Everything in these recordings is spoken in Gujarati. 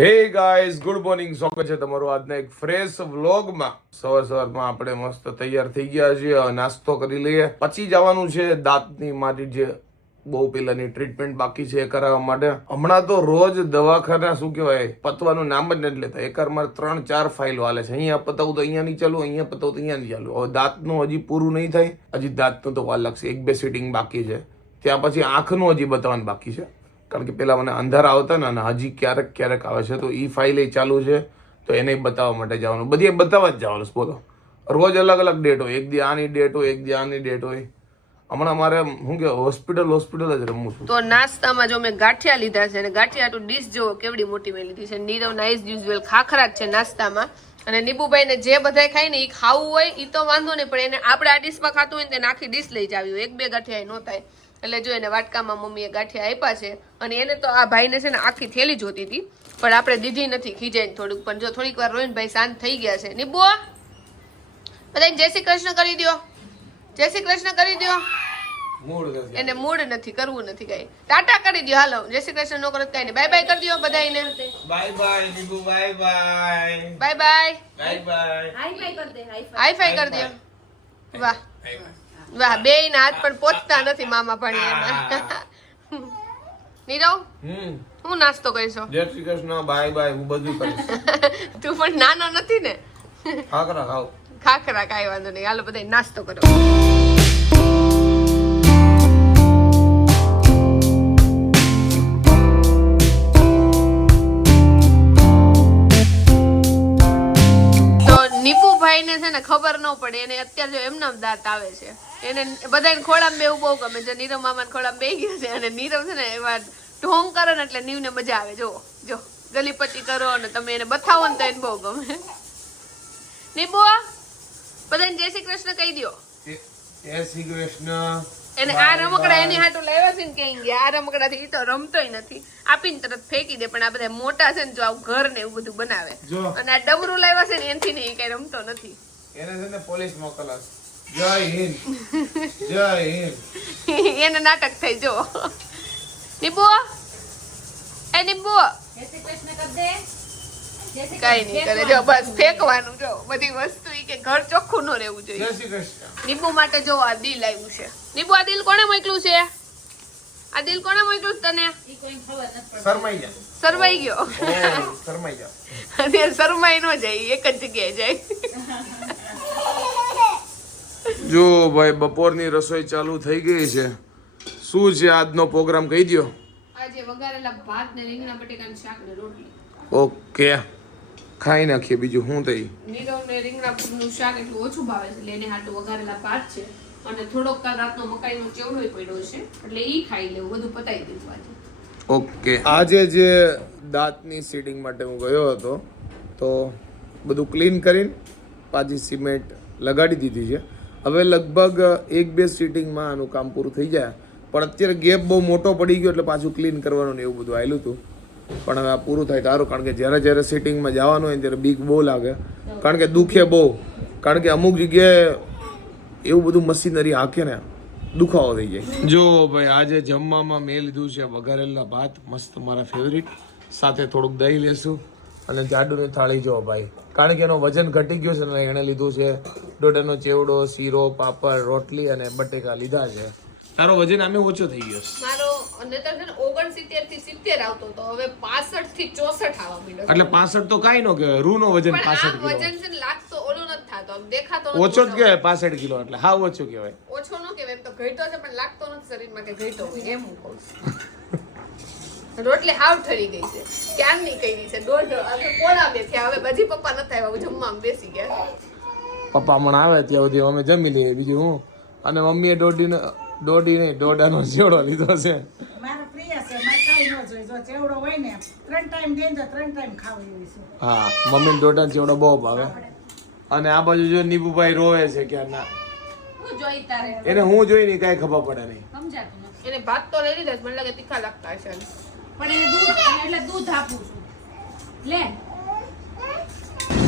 હે ગાઈઝ ગુડ મોર્નિંગ સ્વાગત છે તમારું આજના એક ફ્રેશ વ્લોગમાં સવાર સવારમાં આપણે મસ્ત તૈયાર થઈ ગયા છીએ નાસ્તો કરી લઈએ. પછી જવાનું છે દાંતની મારી જે બહુ પેલાની ટ્રીટમેન્ટ બાકી છે એ કરાવવા માટે. હમણાં તો રોજ દવાખાના શું કહેવાય, પતવાનું નામ જ નથી લેતા. એકર મારે ત્રણ, ચાર ફાઇલો હાલે છે. અહીંયા પતાવું તો અહીંયા નહીં ચાલુ, અહીંયા પતાવું તો અહીંયા નહીં ચાલુ. હવે દાંતનું હજી પૂરું નહીં થાય. હજી દાંતનું તો વાર લાગશે. એક બે સીટિંગ બાકી છે. ત્યાં પછી આંખનું હજી બતાવવાનું બાકી છે. કારણ કે પહેલાં મને અંધારા આવતા ને અને હજી ક્યારેક ક્યારેક આવે છે, તો એ ફાઇલ એ ચાલુ છે, તો એને બતાવવા માટે જવાનું. બધી બતાવવા જ જવાનું બોલો? રોજ અલગ અલગ ડેટ હોય, એક દી આની ડેટ હોય, એક દી આની ડેટ હોય. હમણાં મારે શું કે હોસ્પિટલ હોસ્પિટલ જ રમું છું. તો નાસ્તામાં જો મેં ગાંઠિયા લીધા છે અને ગાંઠિયા તો ડીશ જો કેવડી મોટી મેં લીધી છે નીરવ નાઇસ યુઝ્યુઅલ ખાખરા જ છે નાસ્તામાં. અને નીબુભાઈને જે બધાય ખાય ને એ ખાવું હોય એ તો વાંધો નહીં, પણ એને આપણે આ ડીશમાં ખાતું હોય ને તેને આખી ડીશ લઈ જાવી હોય. એક બે ગાંઠિયા ન થાય. એટલે જો એને વાટકામાં મમ્મીએ ગાંઠિયા આપ્યા છે અને એને તો આ ભાઈને છે ને આખી થેલી જોતી હતી પણ આપણે દીધી નથી ખીજાઈને થોડુંક. પણ જો થોડીક વાર રોઈને શાંત થઈ ગયા છે. નીબુ બધાને જય શ્રી કૃષ્ણ કરી દો જય શ્રી કૃષ્ણ કરી દો એને મૂડ નથી કરવું નથી કઈ. ટાટા કરી દો હાલો. જય શ્રી કૃષ્ણ નો કરો કઈ નહીં. બાય બાય કરી દો બધાને bye bye નીબુ bye bye. Bye bye. Bye bye. High five કરી દો વાહ. વાહ બે ના હાથ પણ પહોંચતા નથી મામા ભણી એના. નીરવ હું નાસ્તો કરીશો જય શ્રી કૃષ્ણ બાય બાય હું બધું કરીશ. તું પણ નાનો નથી ને? ખાખરા ખાવ. ખાખરા કાંઈ વાંધો નહીં. હાલો બધા નાસ્તો કરો. ને ખબર ન પડે એને અત્યારે જો એમના દાંત આવે છે. એને બધાને ખોળામાં બેવું બહુ ગમે જો નીરવ મામાને ખોળામાં બેહી ગયા છે અને નીરવ છે ને એમાં ઢોંગ કરે ને એટલે નીવને મજા આવે. જો જો ગલીપટ્ટી કરો અને તમે એને બતાવો ને તો એને બહુ ગમે. નીપુ બધાને જય શ્રી કૃષ્ણ કહી દો જય શ્રી કૃષ્ણ. એને આ રમકડા એની હાટું લાવ્યા છે ને ક્યાંય ગયા. આ રમકડા થી તો રમતોય નથી. આપીને તરત ફેંકી દે પણ આ બધા મોટા છે ને જો આવું ઘર ને એવું બધું બનાવે. અને આ ડબરું લાવ્યા છે ને એનથી ને એ કઈ રમતો નથી. એને છે ને પોલીસ મોકલાસ જય હિન્દ. જય હિન્દ. એને નાટક થઈ જો. નિબુ? એ નિબુ? કઈ નહીં કરે. જો બસ ફેંકવાનું જો. બધી વસ્તુ કે ઘર ચોખ્ખું ન રહેવું જોઈએ. નિબુ માટે જો આ દિલ આવ્યું છે. નિબુ આ દિલ કોણે મોકલ્યું છે? આ દિલ કોણે મોકલ્યું છે તને? શરમાઈ જા સરવાઈ ગયો. શરમાઈ ગયો. શરમાઈ ન જાય એક જ જગ્યાએ જાય. જો ભાઈ બપોરની રસોઈ ચાલુ થઈ ગઈ છે. શું છે આજનો પ્રોગ્રામ કહી દો આજે વઘારેલા ભાત ને રીંગણા બટેકાનું શાક ને રોટલી. ઓકે. ખાઈ નાખીએ બીજું શું થઈ? નીરવ ને રીંગણા નું શાક એટલું ઓછું ભાવે છે એટલે એને હાટું વઘારેલા ભાત છે. અને થોડોક કાલ રાતનો મકાઈનો ચેવડો પડ્યો છે એટલે ઈ ખાઈ લેવું બધું પતાવી દીધું આજે. ઓકે. આજે જે દાંતની સીડિંગ માટે હું ગયો હતો તો બધું ક્લીન કરીને પાછી સિમેન્ટ લગાડી દીધી છે. હવે લગભગ એક બે સીટિંગમાં આનું કામ પૂરું થઈ જાય. પણ અત્યારે ગેપ બહુ મોટો પડી ગયો એટલે પાછું ક્લીન કરવાનું ને એવું બધું આવેલું હતું પણ હવે આ પૂરું થાય સારું કારણ કે જ્યારે જ્યારે સીટિંગમાં જવાનું હોય ત્યારે બીક બહુ લાગે. કારણ કે દુખે બહુ. કારણ કે અમુક જગ્યાએ એવું બધું મશીનરી હાંકે ને, દુખાવો થઈ જાય. જો ભાઈ, આજે જમવામાં મેં લીધું છે વઘારેલા ભાત. મસ્ત મારા ફેવરિટ સાથે થોડુંક દહીં લેશું. અને જાડુની થાળી જો ભાઈ. કારણ કે એનો વજન ઘટી ગયો છે ને એણે લીધું છે ડોડાનો ચેવડો શીરો પાપડ રોટલી અને બટેકા લીધા છે. તારો વજન આમે ઓછો થઈ ગયો છે. મારો નતર છે ને ઓગણસિત્તેરથી સિત્તેર આવતો તો હવે પાસઠથી ચોસઠ આવવા મળ્યો એટલે પાસઠ તો કાંઈ નો કહેવાય. રૂનો વજન પણ પાસઠ આમ કિલો. વજન છે ને લાગતો ઓલો નથી થતો. દેખાતો ઓછો જ કહેવાય પાસઠ કિલો એટલે. હા ઓછો કહેવાય. ઓછો નો કહેવાય. એમ તો ઘટ્યો છે પણ લાગતો નથી શરીરમાં કે ઘટ્યો એમ હું કહું છું. રોટલી હાવ ઠરી ગઈ છે. ક્યારની કરી છે? દોઢ હવે પોળા બે થયા. હવે બધી પપ્પા નથી આવ્યા. હું જમવામાં બેસી ગયા પપ્પા હમણાં આવે ત્યાં સુધી અમે જમી લઈએ. બીજું હું? અને મમ્મીએ દોઢીનો દોઢી નહીં દોઢાનો ચેવડો લીધો છે. મારો પ્રિય છે. મારે કાંઈ ન જોઈએ. જો ચેવડો હોય ને ત્રણ ટાઈમ દે ને તો ત્રણ ટાઈમ ખાવું એવી છે. હા મમ્મીને દોઢાનો ચેવડો બહુ ભાવે. અને આ બાજુ જો નીબુભાઈ રોવે છે કે ના એને હું જોઈ નહીં કાંઈ ખબર પડે નહીં. સમજાતું એને ભાત તો લઈ લીધા છે, મને લાગે તીખા લાગતા હશે. પણ એને દૂધ એટલે દૂધ આપું છું. લે.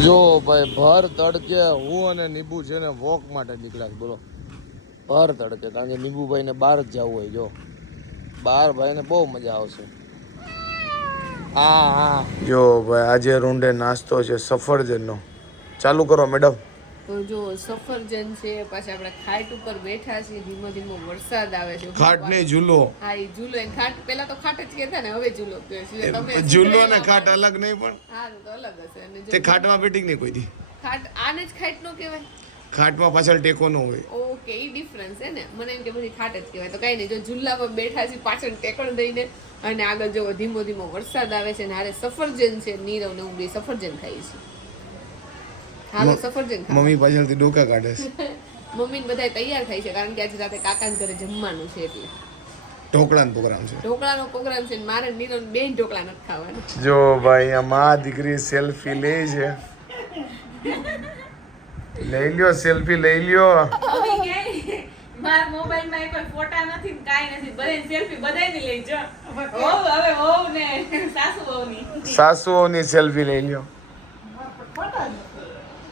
જો ભાઈ ભર તડકે હું અને નીબુ છે ને વોક માટે નીકળ્યા બોલો. ભર તડકે કારણ કે નીબુભાઈને બહાર જ જવું હોય જો. બહાર ભાઈને બહુ મજા આવશે. હા હા. જો ભાઈ આજે રૂંડે નાસ્તો છે સફરજનનો. ચાલુ કરો મેડમ. તો જો સફરજન છે પાછા આપણે ખાટ ઉપર બેઠા છીએ ધીમો ધીમો વરસાદ આવે છે ખાટ ને ઝૂલો. હા એ ઝૂલો. એ ખાટ પેલા તો ખાટ જ કહેતા ને હવે ઝૂલો કહે છે તમે ઝૂલો ને ખાટ અલગ નહીં પણ હા તો અલગ હશે. અને તે ખાટમાં બેઠી નહીં કોઈ દી. ખાટ આને જ ખાટ નો કહેવાય? ખાટમાં પાછળ ટેકો ન હોય. ઓકે એ ડિફરન્સ છે ને. મને એમ કે બધી ખાટ જ કહેવાય. તો કઈ નહીં જો ઝૂલા પર બેઠા છે પાછળ ટેકણ દઈને અને આગળ જો ધીમો ધીમો વરસાદ આવે છે ને હારે સફરજન છે નીરવ ને હું બે સફરજન ખાઈ છે હાલો સફરજન મમ્મી પાછળથી ડોકા કાઢે છે. મમ્મી બધા તૈયાર થાય છે કારણ કે આજે રાતે કાકાને ઘરે જમવાનું છે એટલે. ઢોકળાનો પ્રોગ્રામ છે. ઢોકળાનો પ્રોગ્રામ છે ને મારે નીરવ બે ઢોકળા નથી ખાવાના. જો ભાઈ આ મા દીકરી સેલ્ફી લે છે. લઈ લ્યો સેલ્ફી લઈ લ્યો. મારા મોબાઈલમાં કોઈ ફોટા નથી ને નથી. બધાય સેલ્ફી બધાયની લઈ જો હોવ હવે હોવ ને સાસુ વહુની. સાસુઓની સેલ્ફી લઈ લ્યો.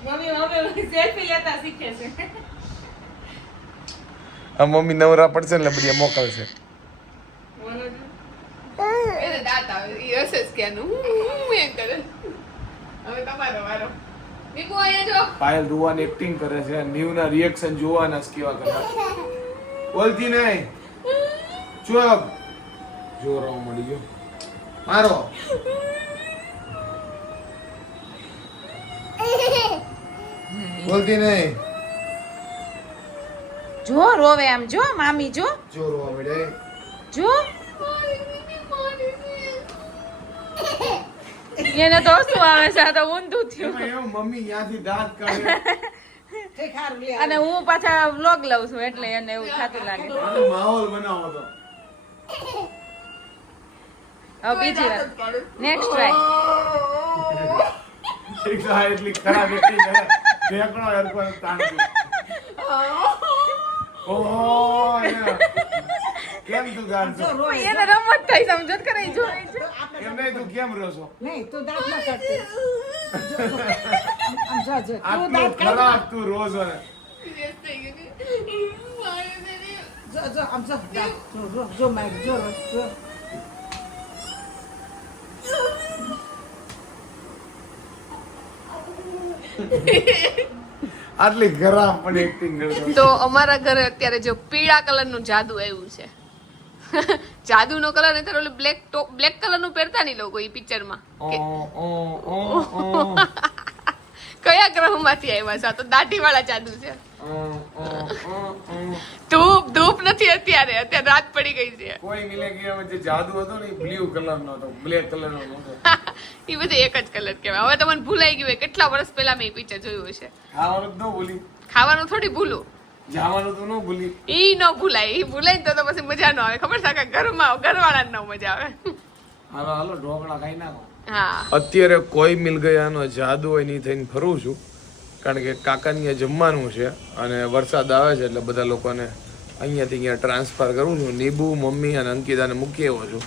મમ્મી હવે સેલ્ફી લેતા શીખે છે. આ મમ્મી નવરા પડશે ને એટલે બધી મોકલશે. દાંત આવે એ હશે જ ક્યાંનું હું એમ કરે. હવે તમારો વારો. પાયલ રૂવાની એક્ટિંગ કરે છે. નીવના રિએક્શન જોવાના કેવા કરે. બોલતી નહીં. ચૂપ. જોરો મળી ગયો. મારો. બોલતી નહીં. જો રોવે આમ જો મામી જો. જોરો મળે જો. એને તો શું આવે છે? આ તો ઊંધું થયું. મમ્મી ત્યાંથી દાંત કાઢે. અને હું પાછા વ્લોગ લઉં છું એટલે એને એવું થતું લાગે. માહોલ બનાવો તો. હવે બીજી વાર નેક્સ્ટ ટ્રાય એટલી ખરાબ એટલી ખરાબ ઢેકણો હરકો તાણ ઓહો. કેમ તું ગાન છો? એને રમત થઈ સમજો જ. કરે જો એમ નહીં તું કેમ રહ્યો છો? નહીં તું દાંત ના જો. તું આટલું દાંત ખરાબ તું રોજ હોય. જો, જો, આમ જો. જો, જો, જો, મારી, જો, જો. આટલી ગરમ પણ એક્ટિંગ કરતો. તો અમારા ઘરે અત્યારે જો પીળા કલરનું જાદુ આવ્યું છે. જાદુનો કલર એટલે ઓલું બ્લેક ટોપ બ્લેક કલરનું પહેરતા નહીં લોકો એ પિક્ચરમાં માં. કયા ગ્રહમાંથી આવ્યા છે? આ તો દાઢી વાળા જાદુ છે. ધૂપ ધૂપ નથી અત્યારે. અત્યારે રાત પડી ગઈ છે. કોઈ મિલે કે જે જાદુ હતો ને બ્લુ કલર નો હતો. બ્લેક કલર નો એ બધું એક જ કલર કહેવાય. હવે તમને ભૂલાઈ ગયું. કેટલા વર્ષ પહેલા મેં પિક્ચર જોયું હશે? ખાવાનું તો ન ભૂલી. ખાવાનું થોડી ભૂલું. જવાનું તો ન ભૂલી. ઈ ન ભૂલાય. ઈ ભૂલાય ને તો તો પછી મજા ન આવે. ખબર છે? કે ઘરમાં ઘરવાળા ન મજા આવે. હાલો હાલો ઢોકળા ખાઈ નાખો. હા. અત્યારે કોઈ મિલ ગયાનો જાદુ હોય નહીં થઈને ફરું છું. કારણ કે કાકાની અહીંયા જમવાનું છે અને વરસાદ આવે છે એટલે બધા લોકોને અહીંયાથી અહીંયા ટ્રાન્સફર કરું છું. નીબુ મમ્મી અને અંકિતાને મૂકી આવ્યો છું.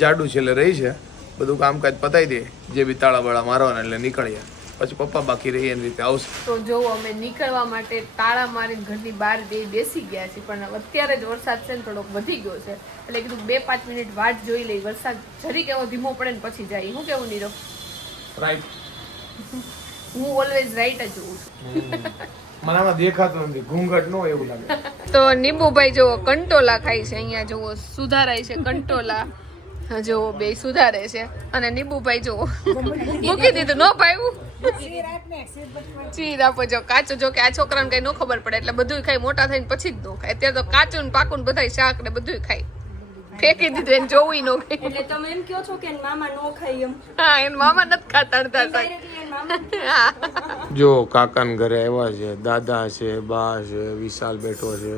જાડું છેલ્લે રહી છે. બધું કામકાજ પતાવી દે. જે બી તાળા બાળા મારવાના એટલે નીકળીએ. પછી પપ્પા બાકી રહી એની રીતે આવશે. તો જો અમે નીકળવા માટે તાળા મારીને ઘરની બહાર બે બેસી ગયા છીએ પણ અત્યારે જ વરસાદ છે ને થોડોક વધી ગયો છે. એટલે કીધું બે પાંચ મિનિટ વાટ જોઈ લઈ વરસાદ જરીક એવો ધીમો પડે ને પછી જાય. હું કેવું નીરવ? રાઈટ હું ઓલવેઝ રાઈટ જ જોઉં છું. આમાં નથી ઘૂંઘટ નો એવું લાગે. તો નિંબુભાઈ જો કંટોલા ખાય છે અહીંયા જુઓ સુધારાય છે કંટોલા. જો બે સુધારે છે. અને નિંબુભાઈ જો મૂકી દીધું ન ભાઈ શીર આપ ને, શીર બટવા. ચીર આપો જો કાચું જો કે આ છોકરાને કઈ ન ખબર પડે એટલે બધું ખાય મોટા થઈને પછી જ ન ખાય. અત્યારે તો કાચું ને પાકું ને બધાય શાક ને બધું ખાય. ફેંકી દીધું એને જોવું ન એટલે તમે એમ કહો છો કે મામા નો ખાય એમ. હા એને મામા નથી ખાતા અડધા જો કાકાને ઘરે આવ્યા છે દાદા છે બા છે વિશાલ બેઠો છે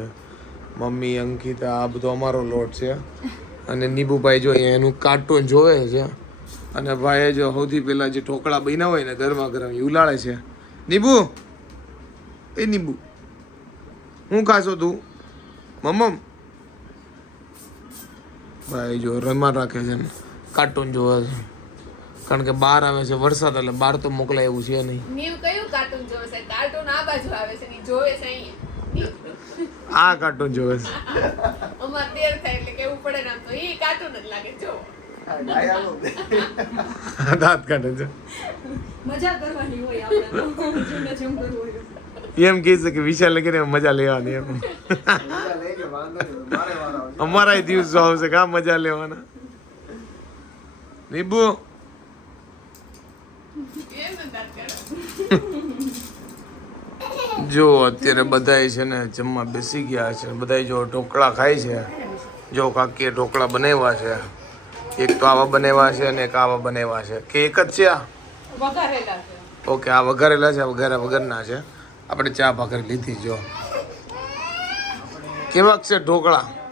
મમ્મી અંકિતા આ બધો અમારો લોટ છે. અને નીબુભાઈ જો અહીંયા એનું કાર્ટૂન જોવે છે. અને ભાઈએ જો સૌથી પહેલાં જે ઢોકળા બન્યા હોય ને ગરમા ગરમ એ ઉલાળે છે. નીબુ! એ નીબુ. હું ખાશો તું? મમ્મમ. ભાઈ જો રમા રાખે છે ને કાર્ટૂન જોવે છે. કારણ કે બહાર આવે છે વરસાદ એટલે બહાર તો મોકલાય એવું છે નહીં. નીવ કયું કાર્ટૂન જોવે છે? કાર્ટૂન આ બાજુ આવે છે ને જોવે છે અહીંયા. આ કાર્ટૂન જોવે છે. અમાર દેર થાય એટલે કેવું પડે નામ તો ઈ કાર્ટૂન જ લાગે જો. દાંત કાઢે છે. મજા કરવાની હોય આપણે જેમ કરવું હોય એમ કહે છે કે વિશાલ લગીને મજા લેવાની એમ. અમારા દિવસો આવશે કા મજા લેવાના. નીબુ. જો અત્યારે બધાય છે ને જમવા બેસી ગયા છે બધાય જો ઢોકળા ખાય છે. જો કાકીએ ઢોકળા બનાવ્યા છે. એક તો આવા બનાવ્યા છે અને એક આવા બનાવ્યા છે. કે એક જ છે આ? ઓકે આ વઘારેલા છે વઘારા વગરના છે. આપણે ચા ભાખરી લીધી જો. કેવાક છે ઢોકળા?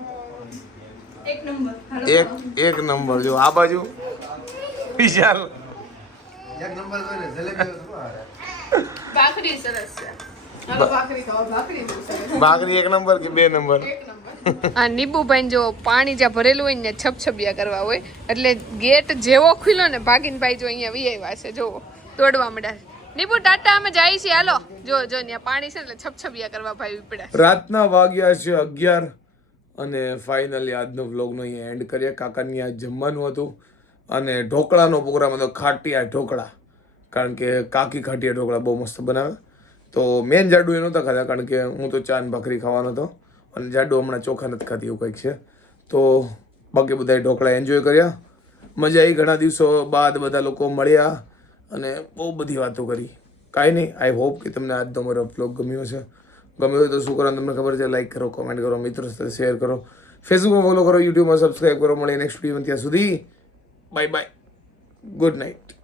એક નંબર. એક એક નંબર. જો આ બાજુ. વિશાલ. ભાખરી સરસ છે. ભાખરી ભાખરી ભાખરી એક નંબર કે બે નંબર? આ નીબુભાઈ જો પાણી જ્યાં ભરેલું હોય ને છપછપિયા કરવા હોય એટલે ગેટ જેવો ખુલ્યો ને ભાગીને ભાઈ જો અહીંયા વી આવ્યા છે જો તોડવા મળ્યા છે. નીબુ ટાટા અમે જાય છીએ. હાલો. જો જો ત્યાં પાણી છે ને એટલે છપછપિયા કરવા ભાઈ ઉપડ્યા રાતના વાગ્યા છે અગિયાર. અને ફાઇનલી આજનો વ્લોગનો અહીંયા એન્ડ કરીએ. કાકાની આજ જમવાનું હતું અને ઢોકળાનો પ્રોગ્રામ હતો, ખાટિયા ઢોકળા. કારણ કે કાકી ખાટિયા ઢોકળા બહુ મસ્ત બનાવે. તો મેન જાડુ એ નહોતા ખાધા, કારણ કે હું તો ચાન ભાખરી ખાવાનો હતો. અને જાડુ હમણાં ચોખા નથી ખાતી એવું કંઈક છે. તો બાકી બધાએ ઢોકળા એન્જોય કર્યા. મજા આવી ઘણા દિવસો બાદ બધા લોકો મળ્યા અને બહુ બધી વાતો કરી. કાંઈ નહીં આઈ હોપ કે તમને આજનો મારો બ્લોગ ગમ્યો છે ગમ્યો હોય તો શું કરવાનું તમને ખબર છે લાઈક કરો કોમેન્ટ કરો, મિત્રો સાથે શેર કરો. ફેસબુકમાં ફોલો કરો યુટ્યુબમાં સબસ્ક્રાઈબ કરો. મળીએ નેક્સ્ટ વિડીયોમાં ત્યાં સુધી બાય બાય ગુડ નાઇટ